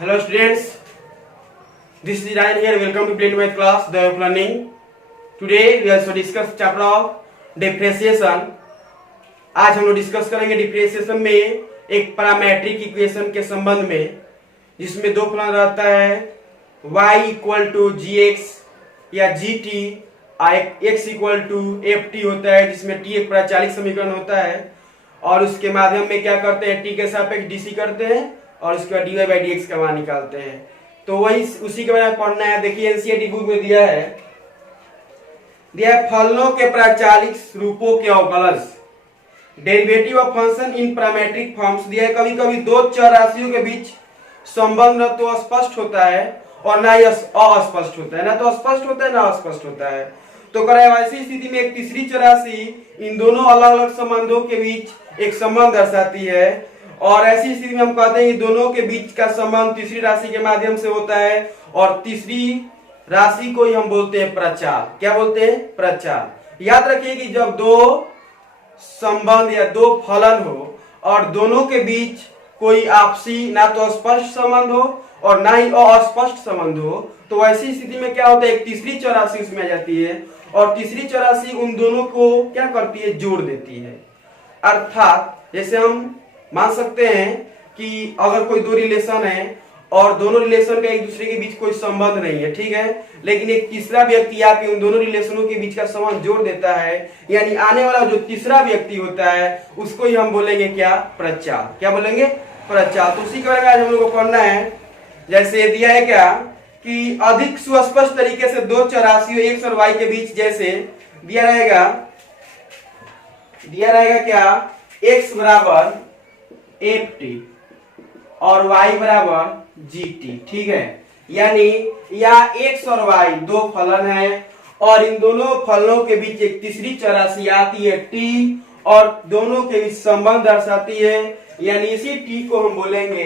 Hello students, this is Ryan here. Welcome to Blend Math class, the way of learning. Today we also discuss chapter of depreciation. आज हम लोग discuss करेंगे depreciation में एक parametric equation के संबंध में, जिसमें दो फलन रहता है y equal to g x या g t, x equal to f t होता है, जिसमें t एक प्राचालिक समीकरण होता है और उसके माध्यम में क्या करते हैं, t के सापेक्ष डीसी करते हैं और उसके बाद dy बाई डी एक्स का मान निकालते हैं। तो वही उसी के बारे में पढ़ना है। देखिए एनसीईआरटी बुक में दिया है फलनों के प्राचालिक रूपों के अवकलज, derivative of function in parametric forms दिया है। कभी कभी दो चर राशियों के बीच संबंध न तो स्पष्ट होता है और ना ही अस्पष्ट होता है, ना तो स्पष्ट होता है ना अस्पष्ट होता है। तो करें ऐसी स्थिति में एक तीसरी चर राशि इन दोनों अलग अलग संबंधों के बीच एक संबंध दर्शाती है, और ऐसी स्थिति में हम कहते हैं कि दोनों के बीच का संबंध तीसरी राशि के माध्यम से होता है, और तीसरी राशि को ही हम बोलते हैं प्रचाल। क्या बोलते हैं? प्रचाल। याद रखिए कि जब दो संबंध या दो फलन हो और दोनों के बीच कोई आपसी ना तो स्पष्ट संबंध हो और ना ही अस्पष्ट संबंध हो, तो ऐसी स्थिति में क्या होता है, एक तीसरी चर राशि उसमें आ जाती है और तीसरी चर राशि उन दोनों को क्या करती है, जोड़ देती है। अर्थात जैसे हम मान सकते हैं कि अगर कोई दो रिलेशन है और दोनों रिलेशन का एक दूसरे के बीच कोई संबंध नहीं है, ठीक है, लेकिन एक तीसरा व्यक्ति आके उन दोनों रिलेशनों के बीच का संबंध जोड़ देता है, यानी आने वाला जो तीसरा व्यक्ति होता है उसको ही हम बोलेंगे क्या, प्रचाल। क्या बोलेंगे? प्रचाल। तो उसी के बारे में आज हम लोग को पढ़ना है। जैसे दिया है क्या कि अधिक सुस्पष्ट तरीके से दो चर राशियों एक्स और वाई के बीच जैसे दिया रहेगा क्या, एक्स बराबर एफ टी और y बराबर जी टी, ठीक है। यानी या x और y दो फलन है और इन दोनों फलनों के बीच एक तीसरी चर राशि आती है t और दोनों के बीच संबंध दर्शाती है, यानी इसी t को हम बोलेंगे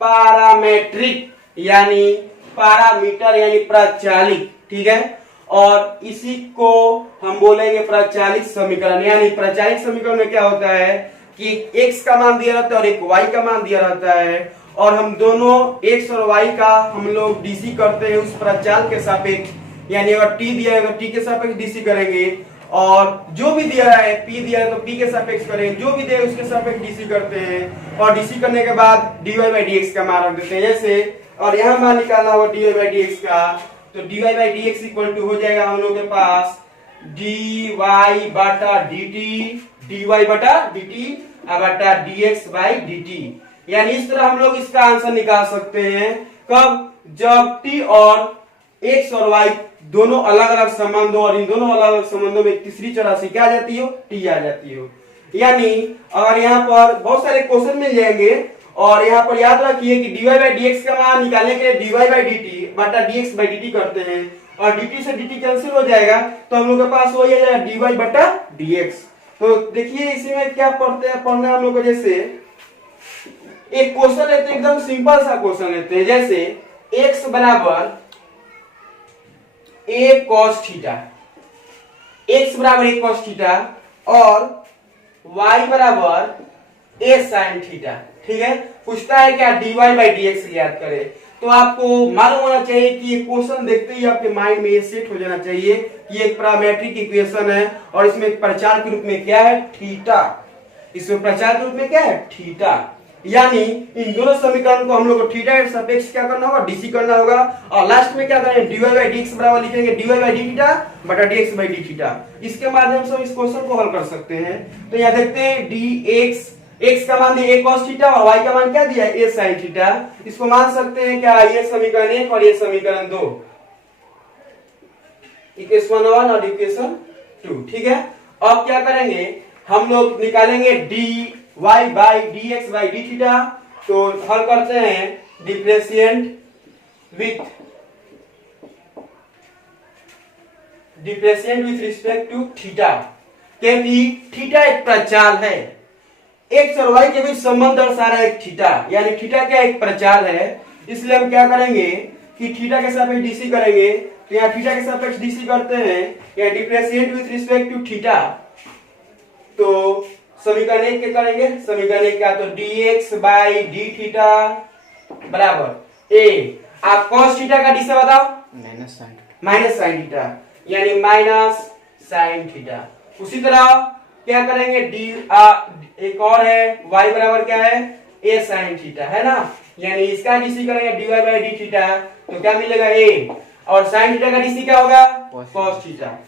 पैरामेट्रिक, यानी पैरामीटर यानी प्रचालिक, ठीक है। और इसी को हम बोलेंगे प्रचालित समीकरण। यानी प्रचालित समीकरण में क्या होता है कि x का मान दिया रहता है और एक y का मान दिया रहता है, और हम दोनों x और y का हम लोग डीसी करते हैं उस प्रचाल के सापेक्ष। यानी अगर t दिया है तो t के सापेक्ष डीसी करेंगे, और जो भी दिया है p दिया है तो p के सापेक्ष करेंगे, जो भी दिया है उसके सापेक्ष डीसी करते हैं, और डीसी करने के बाद dy बाई डी एक्स का मान रख देते हैं जैसे, और यहाँ मान निकालना होगा dy बाई डी एक्स का, तो dy by d x equal to हो जाएगा हम लोग के पास dy बटा dt, dy बटा dt बटा dx बाई dt। यानी इस तरह हम लोग इसका आंसर निकाल सकते हैं। कब? जब t और x और y दोनों अलग अलग संबंध हो और इन दोनों अलग अलग संबंधों में तीसरी चर राशि क्या आ जाती हो, t आ जाती हो। यानी अगर यहाँ पर बहुत सारे क्वेश्चन मिल जाएंगे और यहाँ पर याद रखिए कि dy बाई dx का मान निकालने के लिए dy बाई dt बटा dx बाई dt करते हैं, और dt से dt कैंसिल हो जाएगा तो हम लोग के पास वही आ जाएगा dy बटा dx। तो देखिए इसी में क्या पढ़ना है हम लोग को। जैसे एक क्वेश्चन लेते हैं, एकदम सिंपल सा क्वेश्चन लेते हैं, जैसे x बराबर a cos थीटा, x बराबर a cos थीटा और y बराबर a sin थीटा, ठीक है। पूछता है क्या, dy बाई dx ज्ञात करें। तो आपको मालूम होना चाहिए कि ये क्वेश्चन देखते ही आपके माइंड में ये सेट हो जाना चाहिए कि एक पैरामेट्रिक इक्वेशन है और इसमें एक प्रचाल के रूप में क्या है, थीटा। इसमें प्रचाल के रूप में क्या है, थीटा। यानी इन दोनों समीकरण को हम लोग को थीटा के सापेक्ष क्या करना होगा, डीसी करना होगा, और लास्ट में क्या करेंगे, dy बाई dx बराबर लिखेंगे dy बाई d थीटा बटा dx बाई d थीटा। इसके माध्यम से हम इस क्वेश्चन को हल कर सकते हैं। तो यहाँ देखते हैं dx, x का मान दिया a cos थीटा और y का मान क्या दिया है, a sin थीटा। इसको मान सकते हैं क्या, ये समीकरण 1 और ये समीकरण 2, इक्वेशन 1 और इक्वेशन 2, ठीक है। अब क्या करेंगे, हम लोग निकालेंगे dy by dx by d theta. तो हल करते हैं differentiate with respect to theta, क्योंकि थीटा एक प्रचाल है, एक्स और वाई के बीच संबंध दर्शा रहा है एक थीटा, यानी थीटा क्या एक प्रचाल है। इसलिए हम क्या करेंगे कि थीटा के सापेक्ष डीसी करेंगे, तो यहाँ थीटा के सापेक्ष डीसी करते हैं, या differentiate with respect to theta. तो समीकरण 1 के करेंगे, समीकरण 1 का तो dx बाई डी थीटा बराबर ए। आप cos थीटा का डी से बताओ माइनस साइन थीटा, यानी माइनस साइन थीटा। उसी तरह क्या करेंगे डी एक और है y बराबर क्या है a साइन थीटा, है ना, यानी इसका डीसी करेंगे dy बाई डी थीटा, तो क्या मिलेगा a, और साइन थीटा का डीसी क्या होगा cos थीटा,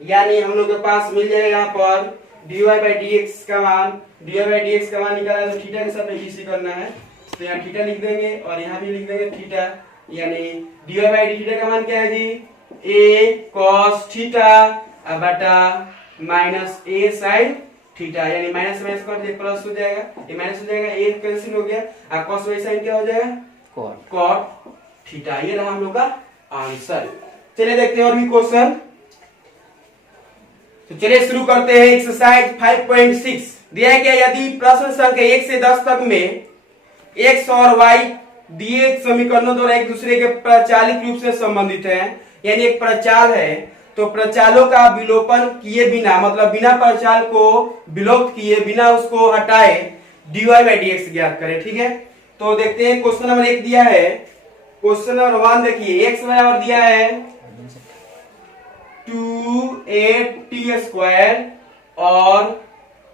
यानी हम लोग के पास मिल जाएगा यहाँ पर dy बाई dx का मान, dy बाई dx का मान निकाला है तो थीटा के साथ डीसी करना है, तो यहाँ थीटा लिख देंगे और यहाँ भी लिख देंगे थीटा, यानी dy बाई डी थीटा का मान क्या है जी a cos थीटा बटा माइनस a साइन थीटा, यानी माइनस माइनस कर दिया प्लस हो जाएगा, ये माइनस हो जाएगा, a कैंसिल हो गया, और cos y साइन क्या हो जाएगा cot थीटा। ये रहा हम लोग का आंसर। चलिए देखते हैं और भी क्वेश्चन। तो चलिए शुरू करते हैं एक्सरसाइज 5.6। दिया है क्या, यदि प्रश्न संख्या 1 से 10 तक में x और y दिए समीकरणों द्वारा एक दूसरे के प्रचालित रूप से संबंधित हैं, यानी एक प्रचाल है, तो प्रचालों का विलोपन किए बिना, मतलब बिना प्रचाल को विलोप किए बिना उसको हटाए dy बाई dx ज्ञात करें। ठीक है, तो देखते हैं क्वेश्चन नंबर 1 दिया है। क्वेश्चन नंबर 1 देखिए, x बराबर दिया है 2a स्क्वायर और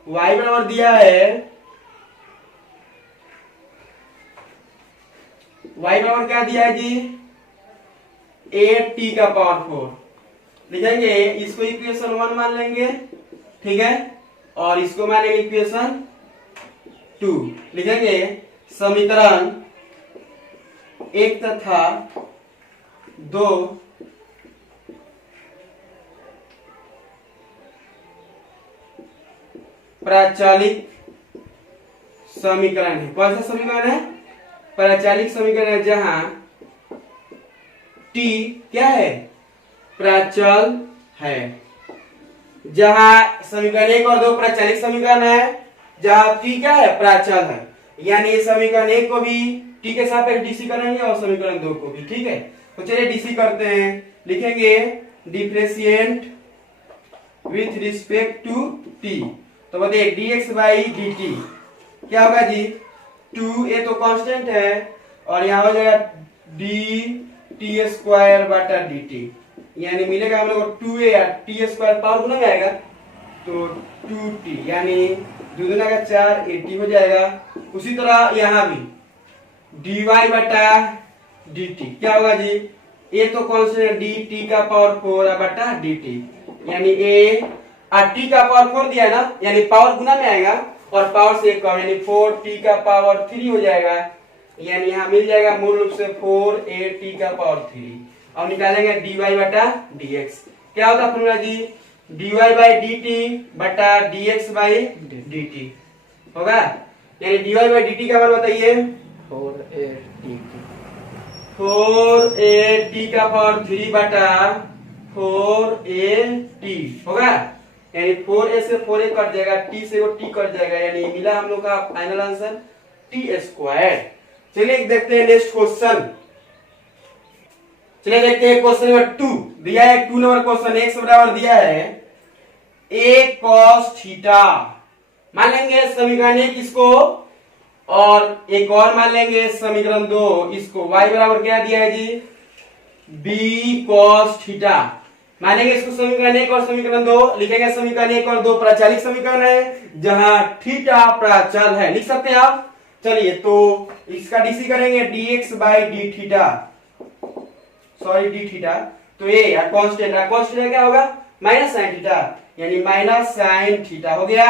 y बराबर दिया है y बराबर क्या दिया है जी a t का पावर 4। लिखेंगे इसको इक्वेशन 1 मान लेंगे, ठीक है, और इसको मानेंगे इक्वेशन 2। लिखेंगे समीकरण 1 तथा 2 प्रचालित समीकरण है। कौन सा समीकरण है, प्रचालित समीकरण है, जहां t क्या है प्राचल है, जहां समीकरण 1 और 2 प्रचालित समीकरण है, जहां t क्या है प्राचल है, यानी समीकरण 1 को भी t के सापेक्ष डीसी करेंगे और समीकरण 2 को भी। ठीक है, तो चलिए डीसी करते हैं। लिखेंगे differentiate with respect to t, तो बताइए dx बाई dt क्या होगा जी 2a तो कांस्टेंट है, और यहाँ हो जाएगा dt स्क्वायर बटा dt, यानी मिलेगा हम लोग 2a या t स्क्वायर पावर गुना में आएगा तो 2t, यानी 2 दूना का 4 80 हो जाएगा। उसी तरह यहाँ भी dy बटा dt क्या होगा जी, a तो कांस्टेंट dt का पावर 4 बटा dt, यानी a t का पावर 4 दिया है ना, यानी पावर गुना में आएगा और पावर से कम, यानी 4t का पावर 3 हो जाएगा, यानी यहाँ मिल जाएगा मूल रूप से 4at का पावर 3। और निकालेंगे dy बटा dx, क्या होता फॉर्मूला जी dy बाई dt बटा dx बाई dt होगा, यानी dy बाई dt का मान बताइए 4at का पावर 3 बटा 4at होगा, यानी 4a से 4a कट जाएगा, t से वो t कट जाएगा, यानी मिला हम लोग का फाइनल आंसर t स्क्वायर। चलिए देखते हैं नेक्स्ट क्वेश्चन। चलिए देखते हैं क्वेश्चन नंबर 2 दिया है, 2 नंबर क्वेश्चन x बराबर दिया है a cos थीटा, मान लेंगे समीकरण 1 इसको, और एक और मान लेंगे समीकरण 2 इसको। y बराबर क्या दिया है जी b cos थीटा, मानेंगे इसको समीकरण 1 और समीकरण 2। लिखेंगे समीकरण 1 और 2 प्रचालित समीकरण है, जहां थीटा प्राचल है, लिख सकते हैं आप। चलिए तो इसका डीसी करेंगे dx by d theta, sorry D theta, तो ये कांस्टेंट है, कांस्टेंट क्या होगा माइनस साइन थीटा, यानी माइनस साइन थीटा हो गया।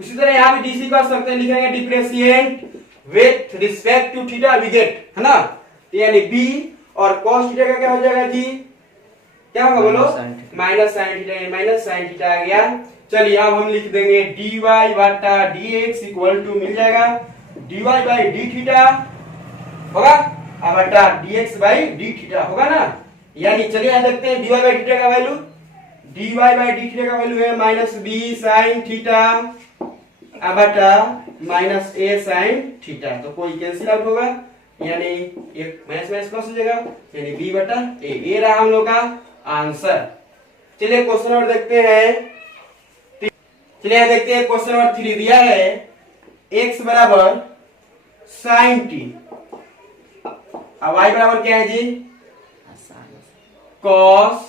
उसी तरह यहाँ भी डीसी कर सकते हैं, लिखेंगे differentiate with respect to theta we get, है ना, यानी b और cos थीटा का क्या हो जाएगा जी क्या होगा बोलो minus sine theta, minus sine theta आ गया। चलिए अब हम लिख देंगे dy बटा dx इक्वल टू मिल जाएगा dy बाई डी थीटा होगा अब बटा dx बाई डी थीटा होगा ना, यानी चलिए यहाँ देखते हैं dy बाई डी थीटा का value, dy by d theta का वैल्यू है माइनस b साइन थीटा बटा माइनस a साइन थीटा, तो कोई कैंसिल आउट होगा, यानी एक माइनस माइनस प्लस हो जाएगा, यानी b बटा a। ये रहा हम लोग का आंसर। चलिए क्वेश्चन नंबर देखते हैं, चलिए देखते हैं क्वेश्चन नंबर 3 दिया है x बराबर साइन टी। अब y बराबर क्या है जी, cos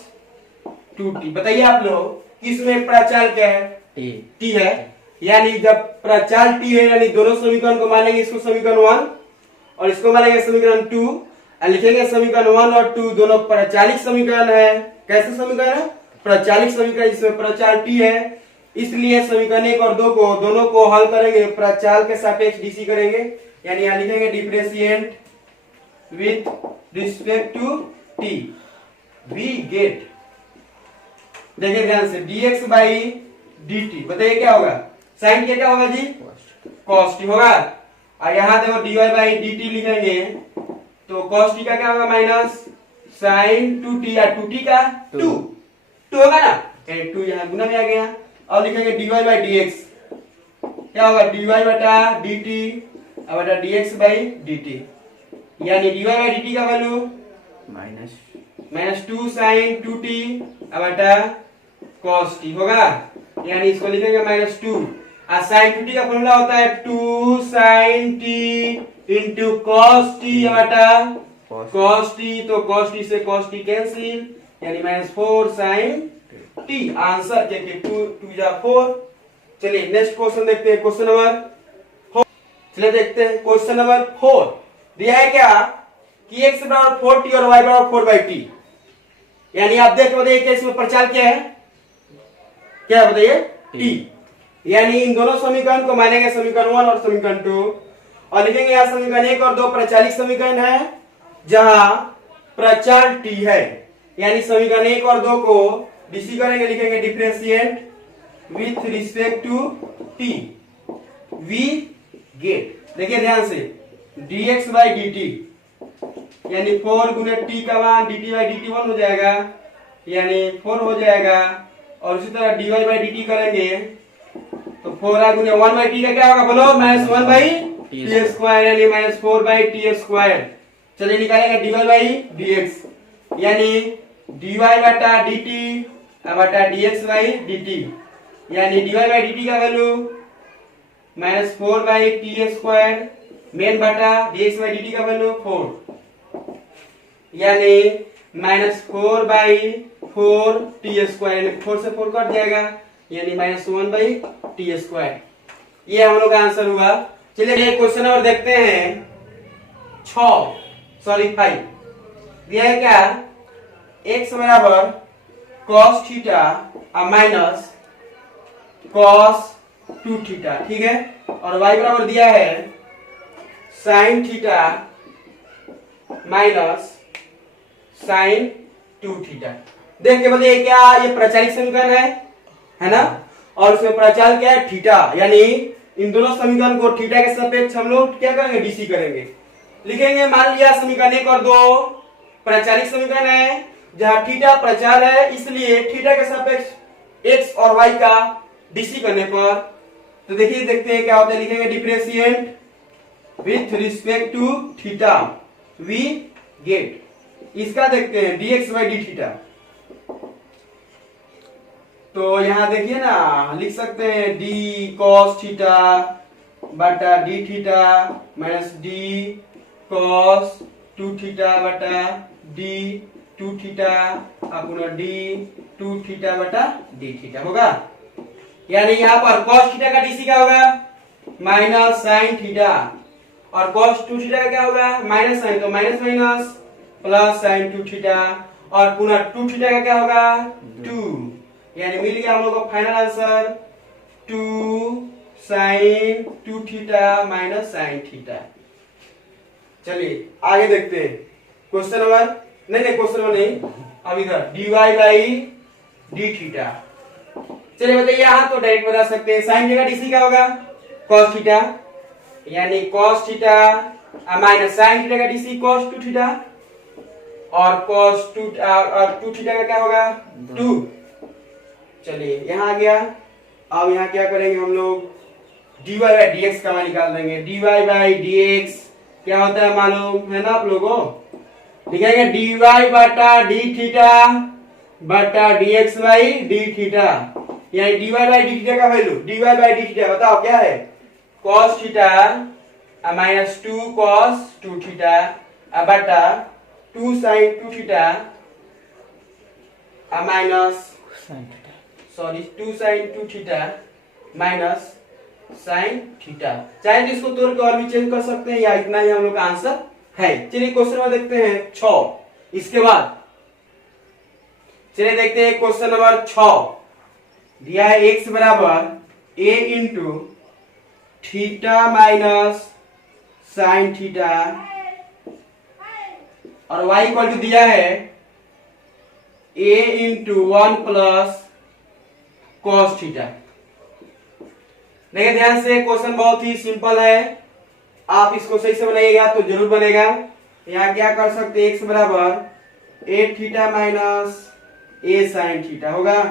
2t। बताइए आप लोग इसमें प्राचाल क्या है, t है, यानी जब प्राचाल t है यानी दोनों समीकरण को मानेंगे, इसको समीकरण 1 और इसको मानेंगे समीकरण 2, लिखेंगे समीकरण 1 और 2 दोनों प्राचालिक समीकरण है। कैसे समीकरण है, प्राचालिक समीकरण, जिसमें प्राचाल t है, इसलिए समीकरण 1 और 2 को दोनों को हल करेंगे, प्राचाल के सापेक्ष डीसी करेंगे, यानी यहां लिखेंगे differentiate with respect to t, we get, देखिए ध्यान से, dx बाई dt। बताइए क्या होगा, साइन क्या होगा जी, cos t होगा, और यहां देखो dy बाई dt लिखेंगे तो cos t का क्या होगा माइनस साइन 2t, या 2t का 2 होगा ना, 2 यहां गुना में आ गया। और लिखेंगे dy बाई dx क्या होगा, dy बटा dt बटा dx बाई dt, यानी dy बाई dt का वैल्यू माइनस 2 साइन 2t बटा cos t होगा, यानी इसको लिखेंगे माइनस 2, और साइन 2t का फॉर्मूला होता है 2 sine t into cos t बटा cos t, तो cos t से cos t कैंसिल, यानी माइनस 4 साइन t। आंसर क्या कि 2 जा 4। चलिए नेक्स्ट क्वेश्चन देखते हैं, क्वेश्चन नंबर 4। चलिए देखते हैं क्वेश्चन नंबर 4। दिया है क्या कि x बराबर 4t और y बराबर 4/t, यानी आप देख बताइए कि इसमें प्रचाल क्या है, क्या है बताइए, t, यानी इन दोनों समीकरण को मानेंगे समीकरण 1 और समीकरण 2, और लिखेंगे यहाँ समीकरण 1 और 2 प्रचालिक समीकरण है जहां प्रचाल t है, यानी समीकरण 1 और 2 को डीसी करेंगे, लिखेंगे differentiate with respect to t, we get. देखिए ध्यान से, dx बाई dt यानी 4 गुने t का मान dt बाई dt 1 हो जाएगा, यानी 4 हो जाएगा, और उसी तरह dy बाई dt करेंगे तो 4 गुने 1 बाई t का क्या होगा बोलो, माइनस 1 बाई t स्क्वायर, यानी माइनस 4 बाई t स्क्वायर। चलिए निकालेंगे dy बाई dx, यानी dy बटा dt बटा dx बाई dt, यानी dy बाई dt का value minus 4 by t square main बटा dx बाई dt का वैल्यू 4, यानी माइनस 4 बाई 4 t स्क्वायर, 4 से 4 कट जाएगा, यानी माइनस 1 बाई t स्क्वायर। ये हम लोग का आंसर हुआ। चलिए क्वेश्चन और देखते हैं 5 दिया है क्या, x बराबर cos theta minus cos 2 theta, ठीक है, और y बराबर दिया है sin theta minus sin 2 theta. देख के बताइए क्या ये प्रचालिक समीकरण है ना, और उसमें प्रचाल क्या है, थीटा, यानी इन दोनों समीकरण को थीटा के सापेक्ष हम लोग क्या करेंगे, डीसी करेंगे। लिखेंगे मान लिया समीकरण 1 और 2 प्रचालिक समीकरण है जहां थीटा प्रचाल है, इसलिए थीटा के सापेक्ष x और y का डीसी करने पर, तो देखिए देखते हैं क्या होता है, लिखेंगे differentiate with respect to theta, we get. इसका देखते हैं dx बाई डी थीटा, तो यहां देखिए ना, लिख सकते हैं d cos थीटा बटा d theta minus d cos 2 theta बटा d 2 थीटा अपना d 2 थीटा बटा d थीटा होगा, यानी यहाँ पर cos थीटा का डीसी क्या होगा, माइनस साइन थीटा, और cos 2 थीटा का क्या होगा, माइनस साइन, तो minus minus plus sign 2 theta, और पुनः 2 थीटा का क्या होगा 2, यानी मिल गया हम लोग को final answer 2 sine 2 theta minus sine theta. चलिए आगे देखते हैं क्वेश्चन नंबर, नहीं क्वेश्चन नंबर नहीं, अब इधर dy बाई डी थीटा। चलिए बताइए, यहाँ तो डायरेक्ट बता सकते हैं, साइन जगह डीसी क्या होगा cos थीटा, यानी cos theta minus sine theta का डीसी cos 2 थीटा, और cos 2 और 2 थीटा का क्या होगा 2। चलिए यहाँ आ गया, अब यहाँ क्या करेंगे हम लोग, dy बाई dx का मान निकाल देंगे। dy बाई dx क्या होता है मालूम है ना आप लोगों, लिखेंगे dy बटा d थीटा बटा dx बाई d थीटा, यानी dy बाई d थीटा का value, dy by d theta बताओ क्या है, cos theta minus 2 cos 2 theta बटा 2 sin 2 theta minus 2 sin 2 theta minus sin theta. चाहे तो इसको तोड़ के और भी चेंज कर सकते हैं या इतना ही हम लोग का आंसर है। चलिए क्वेश्चन में देखते हैं 6। इसके बाद चलिए देखते हैं क्वेश्चन नंबर 6। दिया है x बराबर a into theta minus sine theta और y इक्वल टू दिया है a into 1 plus cos theta. देखिए ध्यान से, क्वेश्चन बहुत ही सिंपल है। आप इसको सही से बनाइएगा तो जरूर बनेगा। यहाँ क्या कर सकते हैं, x बराबर a theta minus a sine theta होगा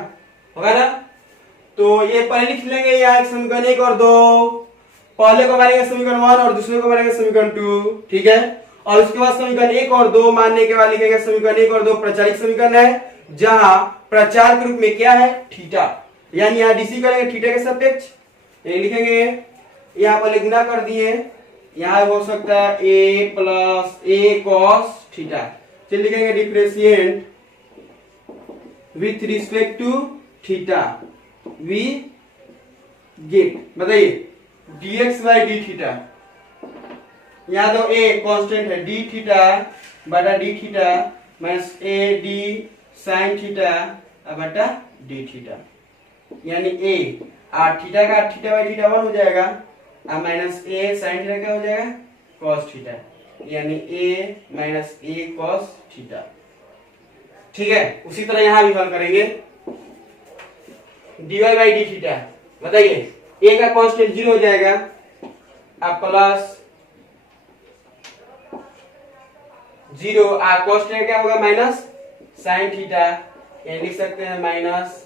ना। तो ये पहले लिख लेंगे, यहाँ एक समीकरण 1 और 2, पहले को मानेंगे समीकरण 1 और दूसरे को मानेंगे समीकरण 2, ठीक है। और उसके बाद समीकरण 1 और 2 मानने के बाद लिखेंगे समीकरण 1 और 2 प्रचालित समीकरण है, जहां प्रचार के रूप में क्या है, थीटा, यानी यहाँ डीसी करेंगे थीटा के सापेक्ष, ये लिखेंगे। यहाँ पर गुना कर दिए, यहाँ हो सकता है a plus a cos theta. चलिए लिखेंगे differentiate with respect to theta, we get, बताइए dx बाई डी थीटा। यहाँ तो a कांस्टेंट है, d थीटा बटा d theta minus a d sine theta बटा d थीटा, यानी a और थीटा का थीटा बाई थीटा 1 हो जाएगा और माइनस a साइन थीटा क्या हो जाएगा, cos थीटा, यानी a minus a cos theta. ठीक है, उसी तरह यहां भी हल करेंगे dy बाई डी थीटा। बताइए a का कांस्टेंट 0 हो जाएगा अब प्लस 0 और cos थीटा क्या होगा, माइनस साइन थीटा, ये लिख सकते हैं माइनस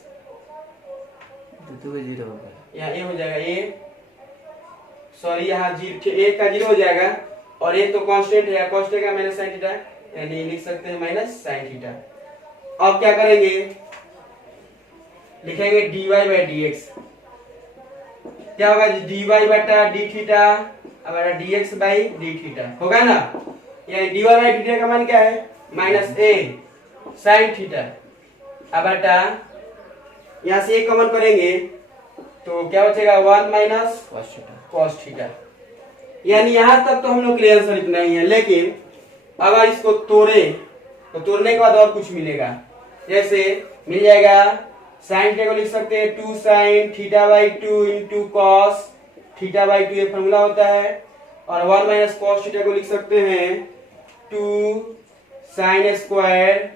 0 होगा, यहाँ a हो जाएगा a, सॉरी यहाँ a का 0 हो जाएगा और a तो कांस्टेंट है, cos थीटा का माइनस साइन थीटा, यानी लिख सकते हैं माइनस साइन थीटा। अब क्या करेंगे, लिखेंगे dy बाई dx, क्या होगा dy बटा डी थीटा बटा dx बाई डी थीटा होगा ना। यानी dy बाई थीटा का मान क्या है, माइनस a साइन थीटा बटा, यहाँ से एक कॉमन करेंगे तो क्या बचेगा 1 माइनस कॉस थीटा। यानी यहां तक तो हम लोग के लिए आंसर इतना ही है, लेकिन अगर इसको तोड़े तो तोड़ने के बाद और कुछ मिलेगा। जैसे मिल जाएगा साइन थीटा को लिख सकते हैं 2 sine theta by 2 into cos theta by 2, ये फॉर्मूला होता है। और 1 माइनस कॉस थीटा को लिख सकते हैं 2 साइन स्क्वायर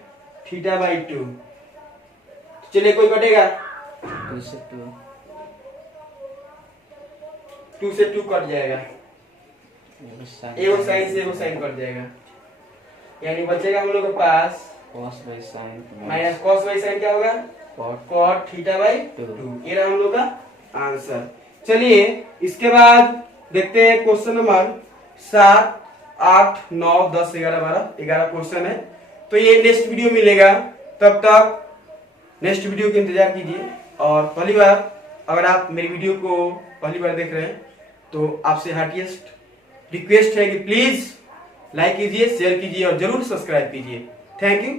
थीटा बाई 2। चलिए कोई कटेगा, 2 से 2 कट जाएगा, एगो साइन से एगो साइन कट जाएगा, यानी बचेगा हम लोग के पास cos by sine minus cos by sine क्या होगा, कॉट थीटा बाई 2। ये रहा हम लोग का आंसर। चलिए इसके बाद देखते हैं क्वेश्चन नंबर 7, 8, 9, 10, 11, 12, 11 क्वेश्चन है। तो ये नेक्स्ट वीडियो मिलेगा, तब तक नेक्स्ट वीडियो का इंतजार कीजिए। और पहली बार अगर आप मेरी वीडियो को पहली बार देख रहे हैं तो आपसे हार्टिएस्ट रिक्वेस्ट है कि प्लीज लाइक कीजिए, शेयर कीजिए और जरूर सब्सक्राइब कीजिए। Thank you.